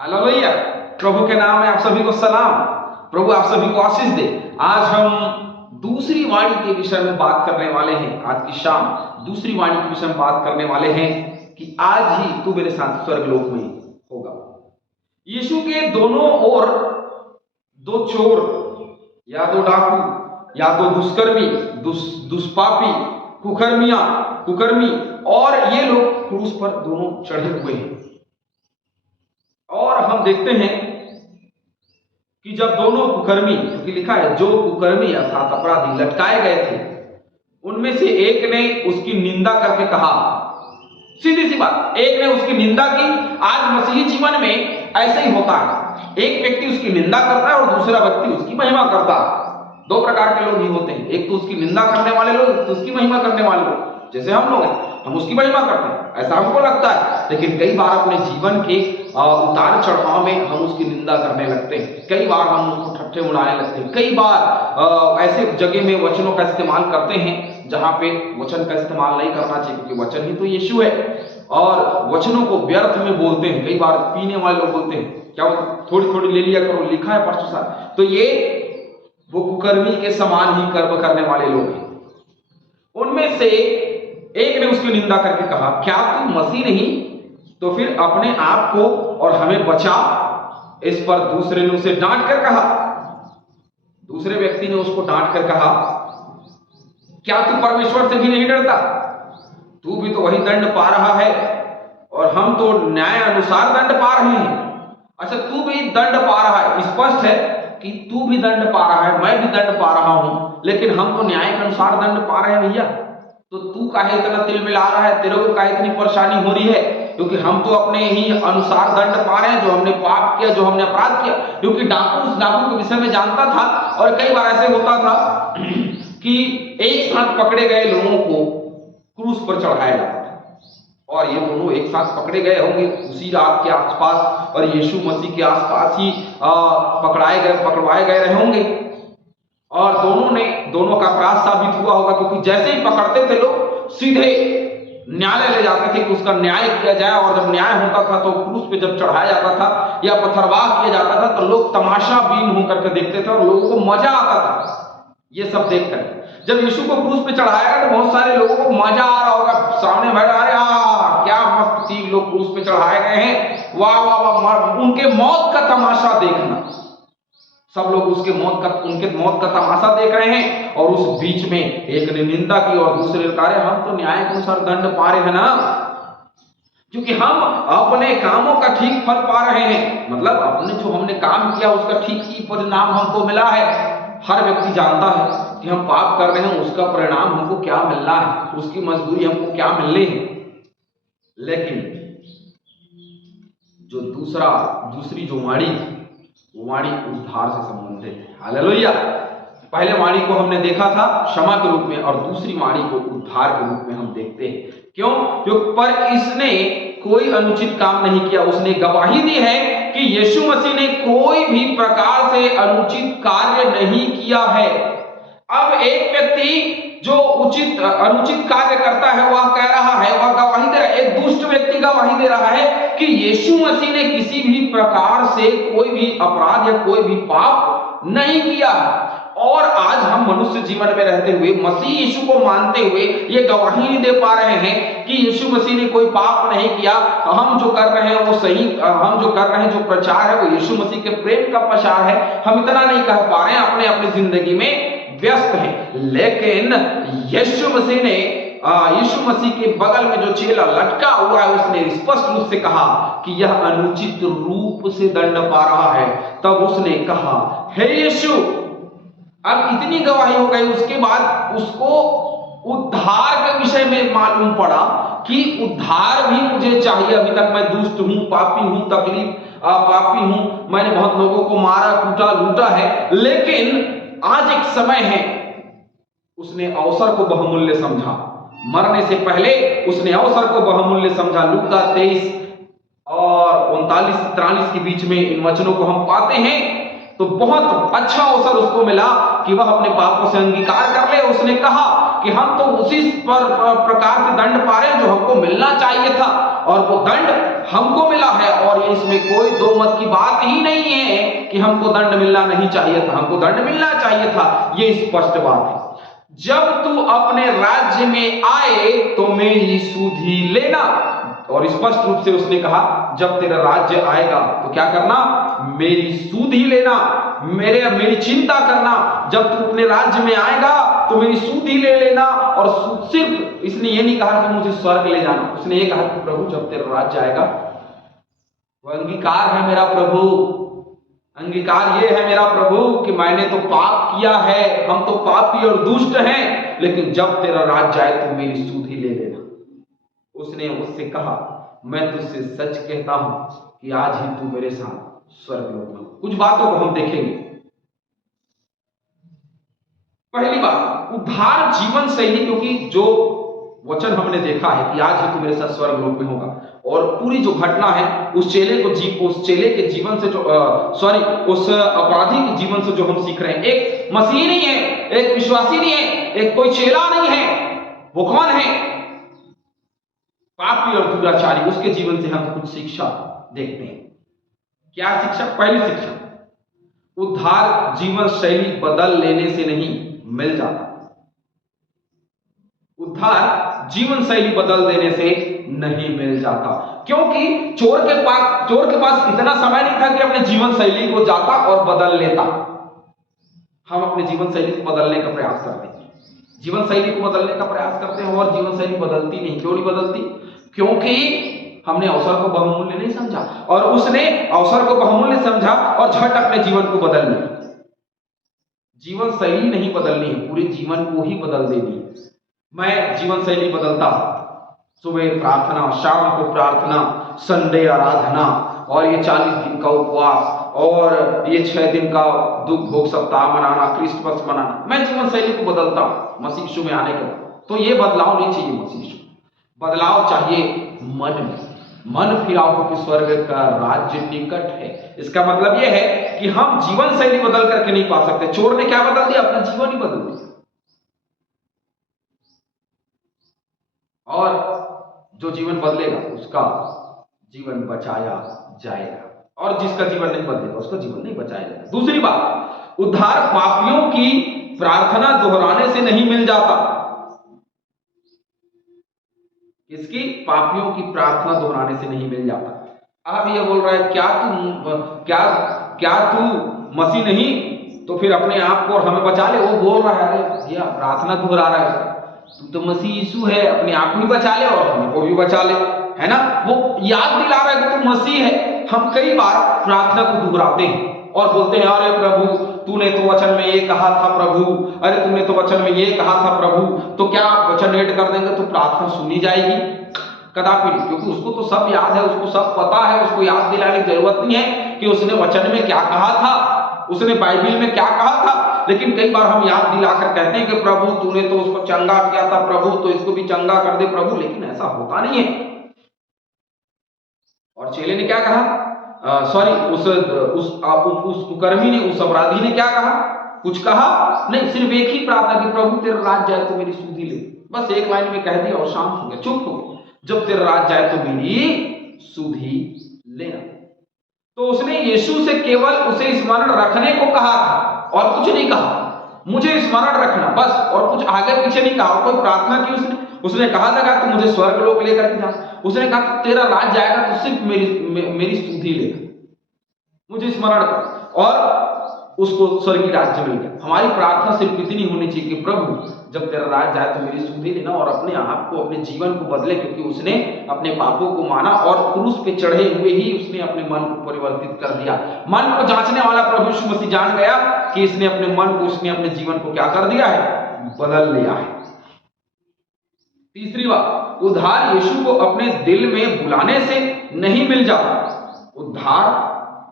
Hallelujah. प्रभु के नाम में आप सभी को सलाम। प्रभु आप सभी को आशीष दे। आज हम दूसरी वाणी के विषय में बात करने वाले हैं। आज की शाम दूसरी वाणी के विषय में बात करने वाले हैं कि आज ही तू मेरे साथ स्वर्गलोक में होगा। यीशु के दोनों ओर दो चोर या दो डाकू या दो दुष्कर्मी, दुष्पापी, कुकर्मी और ये लोग क्रूस पर दोनों चढ़े हुए हैं। और हम देखते हैं कि जब दोनों कुकर्मी, क्योंकि लिखा है जो कुकर्मी अर्थात अपराधी लटकाए गए थे, उनमें से एक ने उसकी निंदा करके कहा, सीधी सी बात, एक ने उसकी निंदा की। आज मसीही जीवन में ऐसे ही होता है, एक व्यक्ति उसकी निंदा करता है और दूसरा व्यक्ति उसकी महिमा करता है। दो प्रकार के लोग ही होते हैं, एक तो उसकी निंदा करने वाले लोग, एक तो उसकी महिमा करने वाले लोग। जैसे हम लोग हैं, हम उसकी महिमा करते हैं, ऐसा हमको लगता है, लेकिन कई बार अपने जीवन के उतार चढ़ाव में हम उसकी निंदा करने लगते हैं, कई बार हम उसको ठट्ठे उड़ाने लगते हैं, कई बार ऐसे जगह में वचनों का इस्तेमाल करते हैं जहां पे वचन का इस्तेमाल नहीं करना चाहिए, क्योंकि वचन ही तो यीशु है। और वचनों को व्यर्थ में बोलते हैं। कई बार पीने वाले लोग बोलते हैं, क्या थोड़ी थोड़ी ले लिया करो, लिखा है परसों साल। तो ये वो कुकर्मी के समान ही कर्म करने वाले लोग हैं। उनमें से एक ने उसकी निंदा करके कहा, क्या तू मसीह नहीं तो फिर अपने आप को और हमें बचा। इस पर दूसरे ने उसे डांट कर कहा, दूसरे व्यक्ति ने उसको डांट कर कहा, क्या तू परमेश्वर से भी नहीं डरता? तू भी तो वही दंड पा रहा है और हम तो न्याय अनुसार दंड पा रहे हैं। अच्छा, तू भी दंड पा रहा है, स्पष्ट है कि तू भी दंड पा रहा है, मैं भी दंड पा रहा हूं, लेकिन हम तो न्याय के अनुसार दंड पा रहे हैं भैया। तो तू काहे इतना तिल मिला रहा है, तेरे को काहे इतनी परेशानी हो रही है? क्योंकि हम तो अपने ही अनुसार दंड पा रहे हैं, जो हमने पाप किया, जो हमने अपराध किया। क्योंकि डाकू के विषय में जानता था, और कई बार ऐसे होता था कि एक साथ पकड़े गए लोगों को क्रूस पर चढ़ाया जाता था, और ये दोनों एक साथ पकड़े गए होंगे उसी रात के आसपास, और यीशु मसीह के आसपास ही पकड़वाए गए रहे होंगे, और दोनों का अपराध साबित हुआ होगा। क्योंकि जैसे ही पकड़ते थे लोग, सीधे न्यायालय ले जाते थे कि उसका न्याय किया जाए। और जब न्याय होता था तो क्रूस पे जब चढ़ाया जाता था या पत्थरवाह किया जाता था, तो लोग तमाशा बीन होकर के देखते थे और लोगों को मजा आता था ये सब देखकर। जब यीशु को क्रूस पे चढ़ाया गया तो बहुत सारे लोगों को मजा आ रहा होगा, सामने बैठा, अरे क्या मस्त 3 लोग क्रूस पे चढ़ाए गए हैं, वाह वाह वाह, उनके मौत का तमाशा देखना। सब लोग उनके मौत का तमाशा देख रहे हैं, और उस बीच में एक ने निंदा की और दूसरे ने कहा, हम तो न्याय के अनुसार दंड पा रहे हैं ना, क्योंकि हम अपने कामों का ठीक फल पा रहे हैं। मतलब हमने काम किया उसका ठीक ही परिणाम हमको मिला है। हर व्यक्ति जानता है कि हम पाप कर रहे हैं, उसका परिणाम हमको क्या मिलना है, उसकी मजदूरी हमको क्या मिलनी है। लेकिन जो दूसरी जो वाणी उद्धार से संबंधित है। हालेलुया। पहले वाणी को हमने देखा था क्षमा के रूप में, और दूसरी वाणी को उद्धार के रूप में हम देखते हैं। क्यों? पर इसने कोई अनुचित काम नहीं किया। उसने गवाही दी है कि यीशु मसीह ने कोई भी प्रकार से अनुचित कार्य नहीं किया है। अब एक व्यक्ति जो अनुचित कार्य करता है, वह कह रहा है, वह गवाही दे रहा है, एक दुष्ट व्यक्ति गवाही दे रहा है कि यीशु मसीह ने किसी भी प्रकार से कोई भी अपराध या कोई भी पाप नहीं किया। और आज हम मनुष्य जीवन में रहते हुए, मसीह यीशु को मानते हुए, ये गवाही नहीं दे पा रहे हैं कि यीशु मसीह ने कोई पाप नहीं किया। हम जो कर रहे हैं वो सही, हम जो कर रहे हैं, जो प्रचार है वो यीशु मसीह के प्रेम का प्रचार है। हम इतना नहीं कह पा रहे हैं, अपनी जिंदगी में व्यस्त हैं। लेकिन यीशु मसीह के बगल में जो चेला लटका हुआ है, उसने स्पष्ट रूप से कहा कि यह अनुचित रूप से दंड पा रहा है। तब उसने कहा, हे यीशु। अब इतनी गवाही हो गई, उसके बाद उसको उद्धार के विषय में मालूम पड़ा कि उद्धार भी मुझे चाहिए। अभी तक मैं दुष्ट हूं, पापी हूं, पापी हूं, मैंने बहुत लोगों को मारा, कूटा, लूटा है, लेकिन आज एक समय है, उसने अवसर को बहुमूल्य समझा। मरने से पहले उसने अवसर को बहुमूल्य समझा। लूका 23 और 39-43 के बीच में इन वचनों को हम पाते हैं। तो बहुत अच्छा अवसर उसको मिला कि वह अपने पापों से अंगीकार कर ले। उसने कहा कि हम तो उसी प्रकार से दंड पा रहे हैं जो हमको मिलना चाहिए था, और वो दंड हमको मिला है, और इसमें कोई दो मत की बात ही नहीं है कि हमको दंड मिलना नहीं चाहिए था, हमको दंड मिलना चाहिए था। ये स्पष्ट बात है। जब तू अपने राज्य में आए तो मेरी सुधि लेना, और स्पष्ट रूप से उसने कहा जब तेरा राज्य आएगा तो क्या करना, मेरी सुधि लेना, मेरी चिंता करना। जब तू अपने राज्य में आएगा तो मेरी सुधि ले लेना। और सिर्फ इसने ये नहीं कहा कि मुझे स्वर्ग ले जाना, उसने ये कहा कि प्रभु जब तेरा राज्य आएगा, वो अंगीकार है मेरा प्रभु, अंगीकार ये है मेरा प्रभु कि मैंने तो पाप किया है, हम तो पापी और दुष्ट हैं, लेकिन जब तेरा राज्य आए तो मेरी सुधि ले लेना। उसने उससे कहा मैं तुझसे सच कहता हूं कि आज ही तू मेरे साथ स्वर्गलोक में। कुछ बातों को हम देखेंगे। पहली बात, उद्धार जीवन शैली, क्योंकि जो वचन हमने देखा है कि आज ही तू मेरे साथ स्वर्गलोक में होगा, और पूरी जो घटना है उस चेले के जीवन से जो उस अपराधी के जीवन से जो हम सीख रहे हैं, एक मसीही नहीं है, एक विश्वासी नहीं है, एक कोई चेला नहीं है, वो कौन है, पापी और दुराचारी, उसके जीवन से हम कुछ शिक्षा देखते हैं। क्या शिक्षा? पहली शिक्षा, उद्धार जीवन शैली बदल लेने से नहीं मिल जाता। उद्धार जीवन शैली बदल देने से नहीं मिल जाता, क्योंकि चोर के पास इतना समय नहीं था कि अपने जीवन शैली को जाता और बदल लेता। हम अपने जीवन शैली को बदलने का प्रयास करते हैं, जीवन शैली को बदलने का प्रयास करते हैं, और जीवन शैली बदलती नहीं। क्यों नहीं बदलती? क्योंकि हमने अवसर को बहुमूल्य नहीं समझा, और उसने अवसर को बहुमूल्य समझा और झट अपने जीवन को बदल लिया। जीवन शैली नहीं बदलनी है, पूरे जीवन को ही बदल देनी है। मैं जीवन शैली बदलता, सुबह प्रार्थना, शाम को प्रार्थना, संडे आराधना, और ये 40 दिन का उपवास, और ये 6 दिन का दुख भोग सप्ताह मनाना, क्रिसमस मनाना। मैं जीवन शैली को बदलता मसीह यीशु में आने के बाद। तो ये बदलाव नहीं चाहिए मसीह यीशु, बदलाव चाहिए मन में। मन फिराओ क्योंकि स्वर्ग का राज्य निकट है। इसका मतलब यह है कि हम जीवन शैली बदल करके नहीं पा सकते। चोर ने क्या बदल दिया? अपना जीवन ही बदल दिया। और जो जीवन बदलेगा उसका जीवन बचाया जाएगा, और जिसका जीवन नहीं बदलेगा उसका जीवन नहीं बचाया जाएगा। दूसरी बात, उद्धार पापियों की प्रार्थना दोहराने से नहीं मिल जाता। इसकी पापियों की प्रार्थना दोहराने से नहीं मिल जाता। आप ये बोल रहा है क्या तू मसीह नहीं, तो फिर अपने आप को और हमें बचा ले। वो बोल रहा है, अरे भैया प्रार्थना दोहरा रहा है, तू तो मसीह यीशु है, अपने आप को भी बचा ले और हमको भी बचा ले, है ना। वो याद दिला रहा है कि तू मसीह है। हम कई बार प्रार्थना को दोहराते हैं और बोलते हैं, अरे प्रभु तूने तो वचन में ये कहा था प्रभु, अरे तूने तो वचन में ये कहा था प्रभु। तो क्या वचन ऐड कर देंगे तो प्रार्थना सुनी जाएगी? कदापि नहीं, क्योंकि उसको तो सब याद है, उसको सब पता है, उसको याद दिलाने की जरूरत नहीं है कि उसने वचन में क्या कहा था, उसने बाइबल में क्या कहा था। लेकिन कई बार हम याद दिलाकर कहते हैं कि प्रभु तूने तो उसको चंगा किया था प्रभु, तो इसको भी चंगा कर दे प्रभु, लेकिन ऐसा होता नहीं है। और चेले ने क्या कहा, उस कुकर्मी ने, उस अपराधी ने क्या कहा? कुछ कहा नहीं, सिर्फ एक ही प्रार्थना की, प्रभु तेरा राज्य आए तो मेरी सुधि ले। बस एक लाइन में कह दिया और शांत हो गया, चुप हो गया। जब तेरा राज्य आए तो मेरी सुधि लेना। तो उसने यीशु से केवल उसे स्मरण रखने को कहा था और कुछ नहीं कहा, मुझे स्मरण रखना बस, और कुछ आगे पीछे नहीं कहा। कोई प्रार्थना की उसने कहा था कि मुझे स्वर्ग लोक लेकर के जा, उसने कहा तेरा राज्य आएगा तो सिर्फ मेरी सुधि लेना, मुझे स्मरण कर, और उसको स्वर्गीय राज्य मिल गया। हमारी प्रार्थना सिर्फ इतनी होनी चाहिए कि प्रभु जब तेरा राज्य आए तो मेरी सुधि लेना, और अपने आप को, अपने जीवन को बदले, क्योंकि उसने अपने पापों को माना और क्रूस पे चढ़े हुए ही उसने अपने मन को परिवर्तित कर दिया। मन को जांचने वाला प्रभु यीशु मसीह जान गया कि इसने अपने मन को, इसने अपने जीवन को क्या कर दिया है? बदल लिया है। तीसरी बात, उद्धार यीशु को अपने दिल में बुलाने से नहीं मिल जाता। उद्धार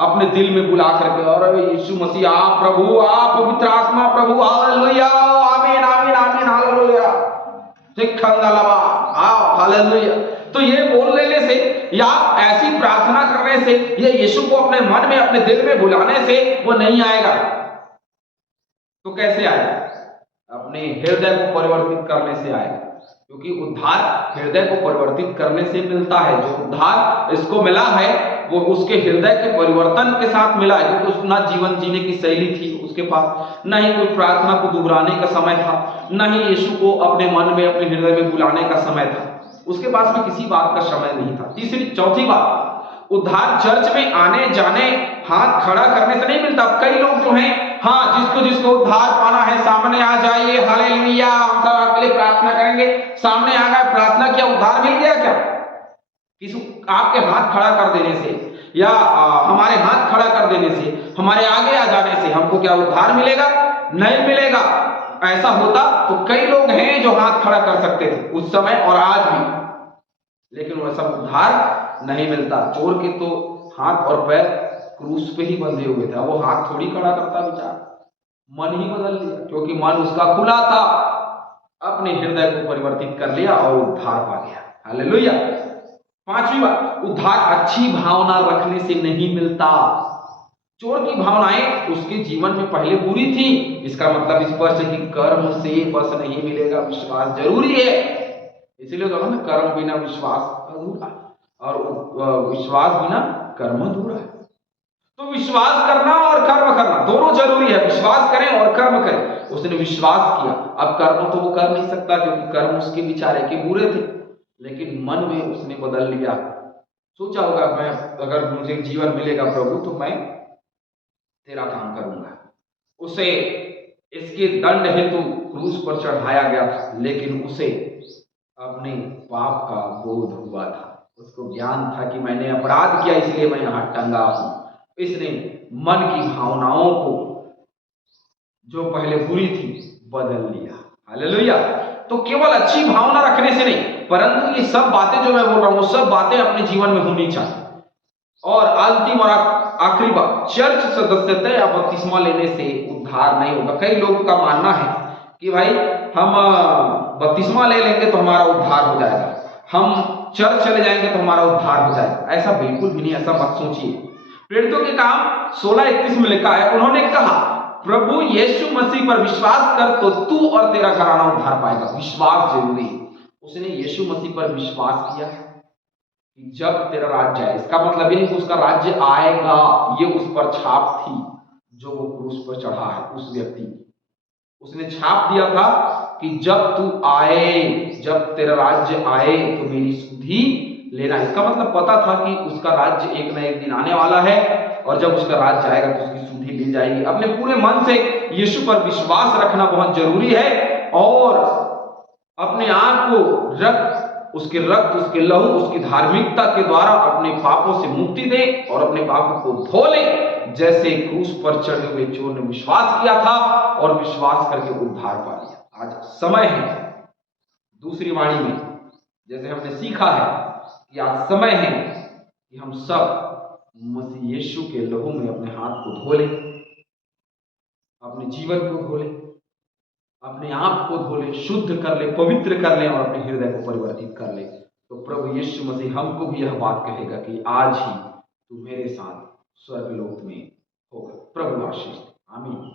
अपने दिल में बुला करके, और यीशु मसीह आप प्रभु, आप पवित्र आत्मा प्रभु, हालेलुया, आमीन आमीन आमीन, हालेलुया, सिखंदलवा, आओ हालेलुया। तो ये बोल लेने से या ऐसी प्रार्थना करने से, ये यीशु को अपने मन में, अपने दिल में बुलाने से वो नहीं आएगा। तो कैसे आएगा? अपने हृदय को परिवर्तित करने से आएगा, क्योंकि उद्धार हृदय को परिवर्तित करने से मिलता है। जो उद्धार इसको मिला है वो उसके हृदय के परिवर्तन के साथ मिला है, क्योंकि उसको ना जीवन जीने की शैली थी उसके पास, न ही कोई प्रार्थना को दोहराने का समय था, न ही यीशु को अपने मन में अपने हृदय में बुलाने का समय था। उसके पास में किसी बात का समय नहीं था। चौथी बात, उद्धार चर्च में आने जाने हाथ खड़ा करने से नहीं मिलता। कई लोग जो हैं, हाँ, जिसको उद्धार पाना है सामने आ जाइए, हालेलुया, हम सब आपके लिए प्रार्थना करेंगे। सामने आ गए, प्रार्थना किया, उद्धार मिल गया क्या? किसी आपके हाथ खड़ा कर देने से या हमारे हाथ खड़ा कर देने से, हमारे आगे आ जाने से हमको क्या उद्धार मिलेगा? नहीं मिलेगा। ऐसा होता तो कई लोग हैं जो हाथ खड़ा कर सकते थे उस समय और आज भी, लेकिन वह सब उद्धार नहीं मिलता। चोर के तो हाथ और पैर क्रूस पे ही बंधे हुए थे, वो हाथ थोड़ी खड़ा करता बेचारा, मन ही बदल लिया, क्योंकि मन उसका खुला था, अपने हृदय को परिवर्तित कर लिया और उद्धार पा गया। हालेलुया। पांचवी बात, उद्धार अच्छी भावना रखने से नहीं मिलता। चोर की भावनाएं उसके जीवन में पहले बुरी थी, इसका मतलब स्पष्ट है कि कर्म से बस नहीं मिलेगा, विश्वास जरूरी है। इसलिए तो ना, कर्म बिना विश्वास अधूरा और विश्वास बिना कर्म अधूरा है। तो विश्वास करना और कर्म करना दोनों जरूरी है। विश्वास करें और कर्म करें। उसने विश्वास किया, अब कर्म तो वो कर नहीं सकता, क्योंकि कर्म उसके विचारे के बुरे थे, लेकिन मन में उसने बदल लिया। सोचा होगा, मैं अगर मुझे जीवन मिलेगा प्रभु तो मैं तेरा काम करूंगा। उसे इसके दंड हेतु क्रूस पर चढ़ाया गया था, लेकिन उसे अपने पाप का बोध हुआ था। उसको ज्ञान था कि मैंने अपराध किया, इसलिए मैं यहां टंगा हूं। इसने मन की भावनाओं को जो पहले बुरी थी बदल लिया। हालेलुया। तो केवल अच्छी भावना रखने से नहीं, परंतु ये सब बातें जो मैं बोल रहा हूं, सब बातें अपने जीवन में होनी चाहिए। और अंतिम और आखिरी बात, चर्च सदस्यता या बपतिस्मा लेने से उद्धार नहीं होगा। कई लोगों का मानना है कि भाई हम बपतिस्मा ले लेंगे तो हमारा उद्धार हो जाएगा, हम चर्च चले जाएंगे तो हमारा उद्धार हो जाएगा। ऐसा बिल्कुल भी नहीं, ऐसा मत सोचिए। प्रेरितों के काम 16:31 में लिखा है, उन्होंने कहा प्रभु यीशु मसीह पर विश्वास कर तो तू और तेरा घराना उद्धार पाएगा। विश्वास जरूरी। उसने यीशु मसीह पर विश्वास किया कि जब तेरा राज्य आए, इसका मतलब यह कि उसका राज्य आएगा। ये उस पर छाप थी जो वो क्रूस पर चढ़ा है उस व्यक्ति की। उसने छाप दिया था कि जब तू आए, जब तेरा राज्य आए तो मेरी सुधि लेना। इसका मतलब पता था कि उसका राज्य एक न एक दिन आने वाला है, और जब उसका राज्य आएगा तो उसकी सुधि ली जाएगी। अपने पूरे मन से यीशु पर विश्वास रखना बहुत जरूरी है, और अपने आप को उसके रक्त, उसके लहू, उसकी धार्मिकता के द्वारा अपने पापों से मुक्ति दे और अपने पापों को धो ले, जैसे क्रूस पर चढ़े हुए चोर ने विश्वास किया था और विश्वास करके उद्धार पा लिया। आज समय है दूसरी वाणी में, जैसे हमने सीखा है कि आज समय है कि हम सब मसीह यीशु के लहू में अपने हाथ को धो लें, अपने जीवन को धो लें, अपने आप को धो ले, शुद्ध कर ले, पवित्र कर ले और अपने हृदय को परिवर्तित कर ले। तो प्रभु यीशु मसीह हमको भी यह बात कहेगा कि आज ही तू मेरे साथ स्वर्गलोक में होगा। प्रभु आशीष। आमीन।